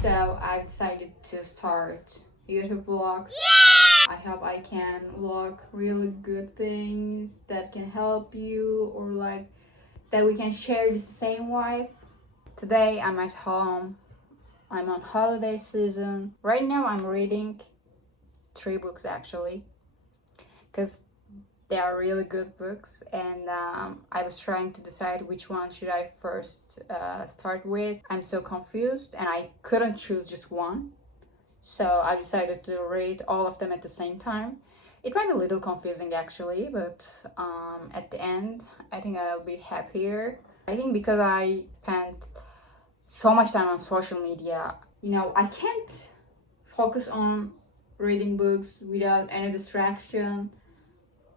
So I decided to start YouTube vlogs. I hope I can vlog really good things that can help you, or like that we can share the same vibe. Today I'm at home. I'm on holiday season. Right now I'm reading 3 books actually, because they are really good books, and I was trying to decide which one should I first start with. I'm so confused and I couldn't choose just one. So I decided to read all of them at the same time. It might be a little confusing actually, but at the end, I think I'll be happier. I think because I spent so much time on social media, I can't focus on reading books without any distraction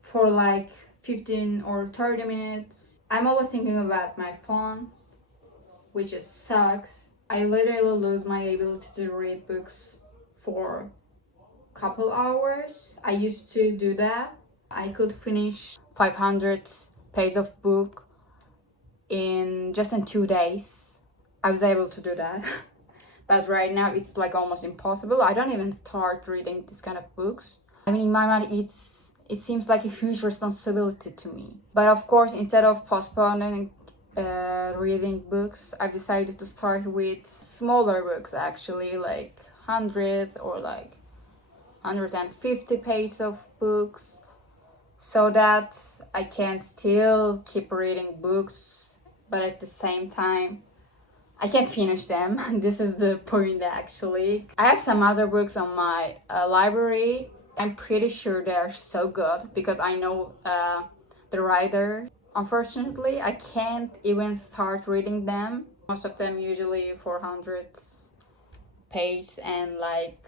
for like 15 or 30 minutes. I'm always thinking about my phone, which just sucks. I literally lose my ability to read books for a couple hours. I used to do that. I could finish 500 pages of book in 2 days. I was able to do that. But right now it's like almost impossible. I don't even start reading this kind of books. I mean, in my mind it seems like a huge responsibility to me. But of course, instead of postponing reading books, I've decided to start with smaller books actually, like 100 or like 150 pages of books, so that I can still keep reading books, but at the same time I can finish them. This is the point actually. I have some other books on my library. I'm pretty sure they are so good because I know the writer. Unfortunately, I can't even start reading them. Most of them usually 400 pages, and like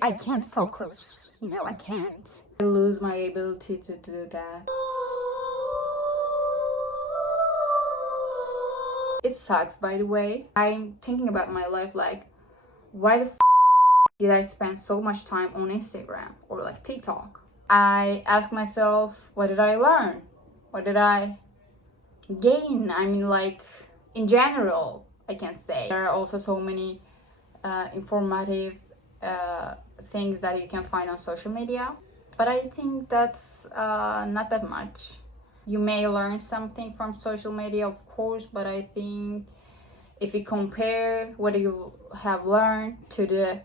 I can't focus. I can't. I lose my ability to do that. It sucks, by the way. I'm thinking about my life like, why the did I spend so much time on Instagram or like TikTok? I ask myself, what did I learn? What did I gain? I mean, like, in general, I can say. There are also so many informative things that you can find on social media. But I think that's not that much. You may learn something from social media, of course, but I think if you compare what you have learned to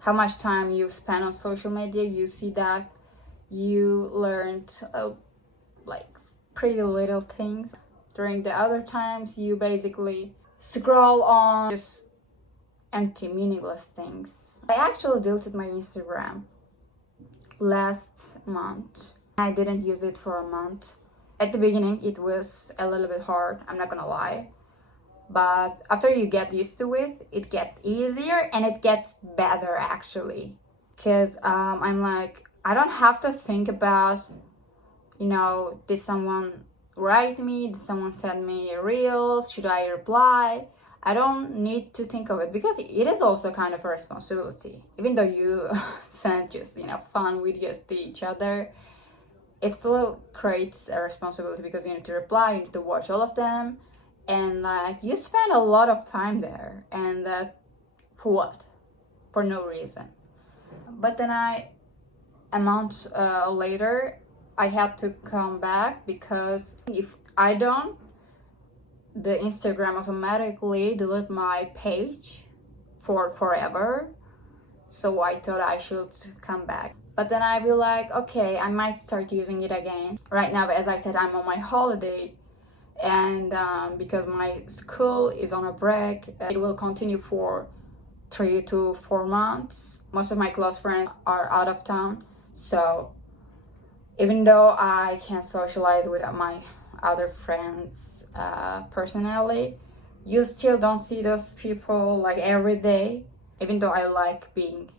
how much time you spend on social media, you see that you learned like pretty little things. During the other times, you basically scroll on just empty, meaningless things. I actually deleted my Instagram last month. I didn't use it for a month. At the beginning, it was a little bit hard, I'm not gonna lie. But after you get used to it, it gets easier and it gets better actually. Because I'm like, I don't have to think about, did someone write me? Did someone send me reels? Should I reply? I don't need to think of it because it is also kind of a responsibility. Even though you send just, fun videos to each other, it still creates a responsibility because you need to reply, you need to watch all of them. And like, you spend a lot of time there, and for what? For no reason. But then a month later, I had to come back because if I don't, the Instagram automatically delete my page for forever. So I thought I should come back. But then I be like, okay, I might start using it again. Right now, as I said, I'm on my holiday, and because my school is on a break, it will continue for 3 to 4 months. Most of my close friends are out of town, so even though I can socialize with my other friends personally, you still don't see those people like every day. Even though I like being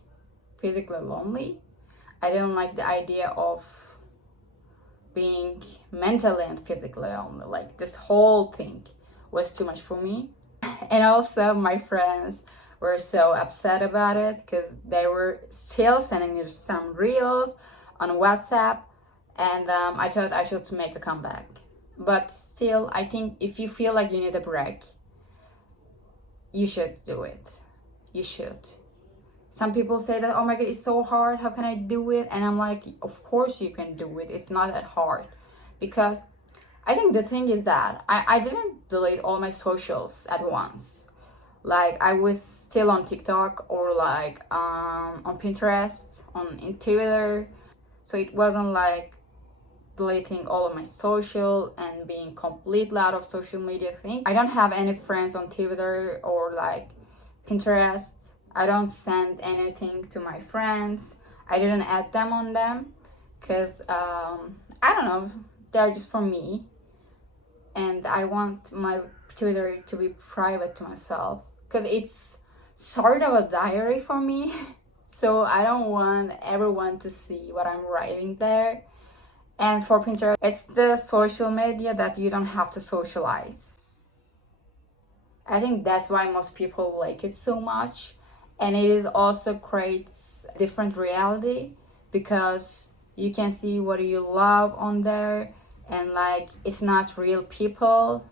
physically lonely, I didn't like the idea of being mentally and physically lonely. Like, this whole thing was too much for me. And also my friends were so upset about it because they were still sending me some reels on WhatsApp, and I thought I should make a comeback. But still, I think if you feel like you need a break, you should do it. You should. Some people say that, oh my god, it's so hard, how can I do it? And I'm like, of course you can do it. It's not that hard. Because I think the thing is that I didn't delete all my socials at once. Like, I was still on TikTok or like on Pinterest, in Twitter. So it wasn't like deleting all of my social and being completely out of social media thing. I don't have any friends on Twitter or like Pinterest. I don't send anything to my friends. I didn't add them on them because I don't know, they're just for me, and I want my Twitter to be private to myself because it's sort of a diary for me. So I don't want everyone to see what I'm writing there. And for Pinterest, it's the social media that you don't have to socialize. I think that's why most people like it so much. And it is also creates different reality because you can see what you love on there, and like it's not real people.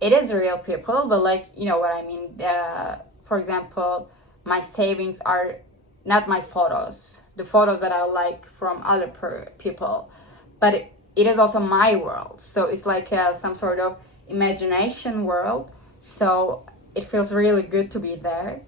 It is real people, but like, you know what I mean. For example, my savings are not my photos, the photos that I like from other people, but it is also my world. So it's like some sort of imagination world. So it feels really good to be there.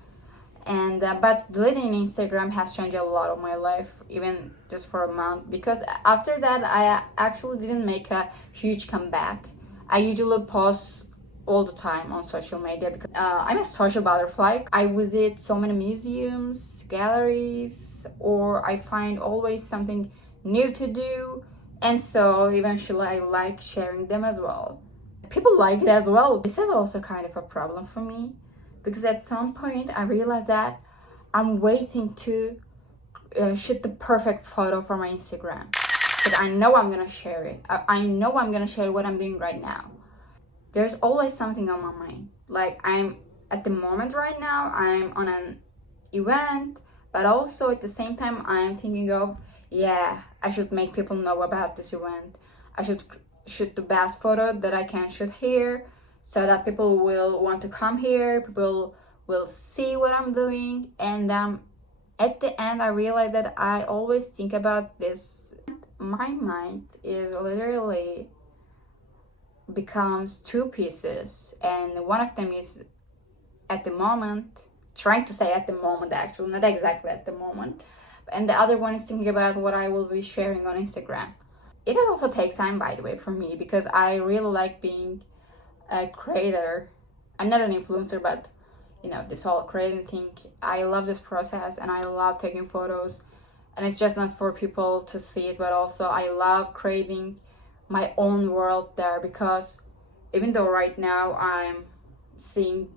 And but deleting Instagram has changed a lot of my life, even just for a month, because after that I actually didn't make a huge comeback. I usually post all the time on social media because I'm a social butterfly. I visit so many museums, galleries, or I find always something new to do, and so eventually I like sharing them as well. People like it as well. This is also kind of a problem for me, because at some point I realized that I'm waiting to shoot the perfect photo for my Instagram. But I know I'm gonna share it. I know I'm gonna share what I'm doing right now. There's always something on my mind. Like, I'm at the moment right now, I'm on an event, but also at the same time I'm thinking of, yeah, I should make people know about this event. I should shoot the best photo that I can shoot here, so that people will want to come here, people will see what I'm doing. And at the end I realized that I always think about this. My mind is literally becomes two pieces, and one of them is at the moment, trying to say at the moment, actually not exactly at the moment, and the other one is thinking about what I will be sharing on Instagram. It also takes time, by the way, for me, because I really like being a creator. I'm not an influencer, but you know, this whole creating thing, I love this process and I love taking photos, and it's just not for people to see it, but also I love creating my own world there. Because even though right now I'm seeing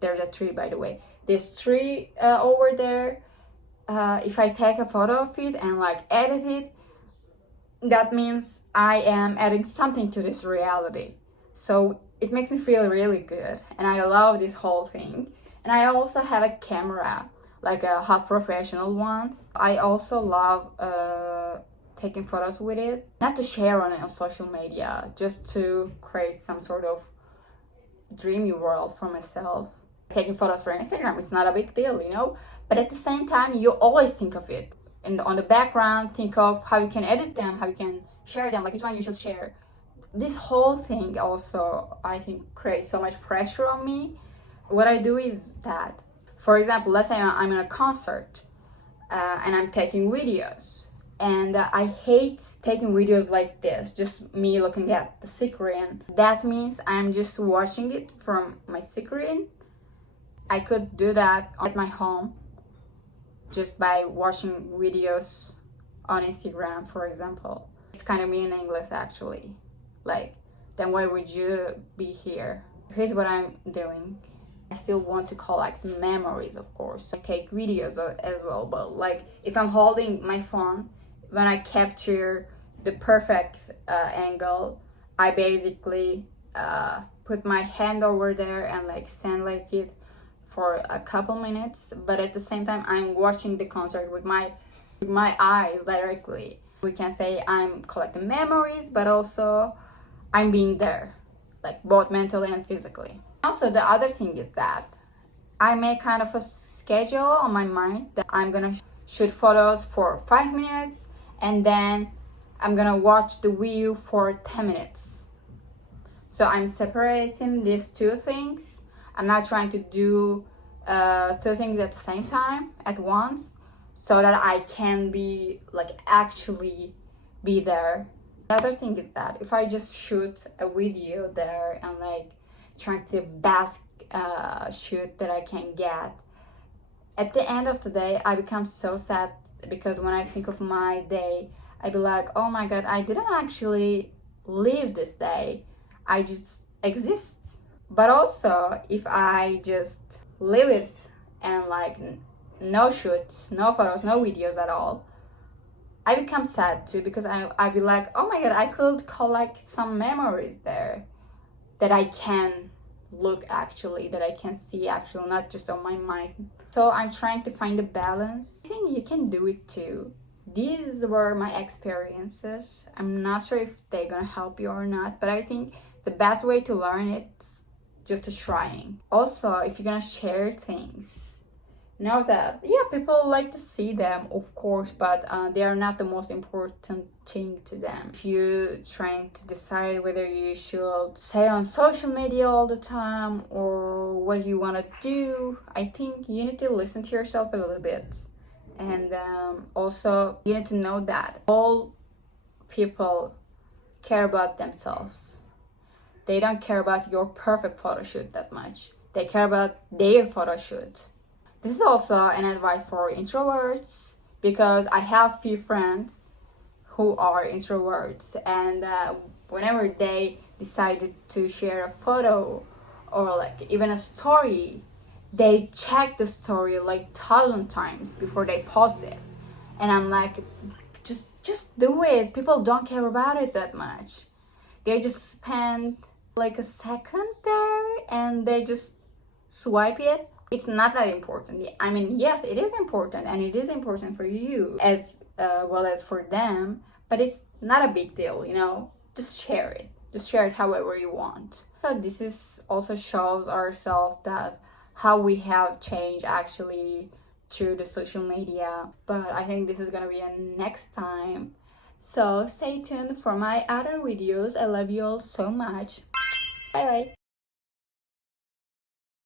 there's a tree, by the way, this tree over there, if I take a photo of it and like edit it, that means I am adding something to this reality. So it makes me feel really good, and I love this whole thing. And I also have a camera, like a half professional ones. I also love taking photos with it, not to share on social media, just to create some sort of dreamy world for myself. Taking photos for Instagram, it's not a big deal, you know, but at the same time you always think of it, and on the background think of how you can edit them, how you can share them, like which one you should share. This whole thing also, I think, creates so much pressure on me. What I do is that, for example, let's say I'm in a concert and I'm taking videos, and I hate taking videos like this, just me looking at the screen. That means I'm just watching it from my screen. I could do that at my home just by watching videos on Instagram, for example. It's kind of meaningless, actually. Like, then why would you be here? Here's what I'm doing. I still want to collect memories, of course. I take videos as well, but like if I'm holding my phone, when I capture the perfect angle, I basically put my hand over there and like stand like it for a couple minutes, but at the same time I'm watching the concert with my eyes directly. We can say I'm collecting memories, but also I'm being there, like both mentally and physically. Also, the other thing is that I make kind of a schedule on my mind that I'm gonna shoot photos for 5 minutes and then I'm gonna watch the view for 10 minutes. So I'm separating these two things. I'm not trying to do two things at the same time at once so that I can be like actually be there. The other thing is that if I just shoot a video there and like trying to best shoot that I can get, at the end of the day I become so sad because when I think of my day I'd be like, oh my god, I didn't actually live this day, I just exist. But also if I just live it and like no shoots, no photos, no videos at all, I become sad too because I'd be like, oh my god, I could collect some memories there that I can look actually, that I can see actually, not just on my mind. So I'm trying to find a balance. I think you can do it too. These were my experiences. I'm not sure if they're gonna help you or not, but I think the best way to learn it is just to trying. Also, if you're gonna share things, know that people like to see them, of course, but they are not the most important thing to them. If you're trying to decide whether you should stay on social media all the time or what you want to do, I think you need to listen to yourself a little bit. And also you need to know that all people care about themselves. They don't care about your perfect photo shoot that much. They care about their photo shoot. This is also an advice for introverts because I have few friends who are introverts, and whenever they decided to share a photo or like even a story, they check the story like 1,000 times before they post it. And I'm like, just do it. People don't care about it that much. They just spend like a second there and they just swipe it. It's not that important. I mean, yes, it is important, and it is important for you as well as for them, but it's not a big deal, you know? Just share it. Just share it however you want. So this is also shows ourselves that how we have changed actually through the social media. But I think this is gonna be a next time. So stay tuned for my other videos. I love you all so much. Bye bye.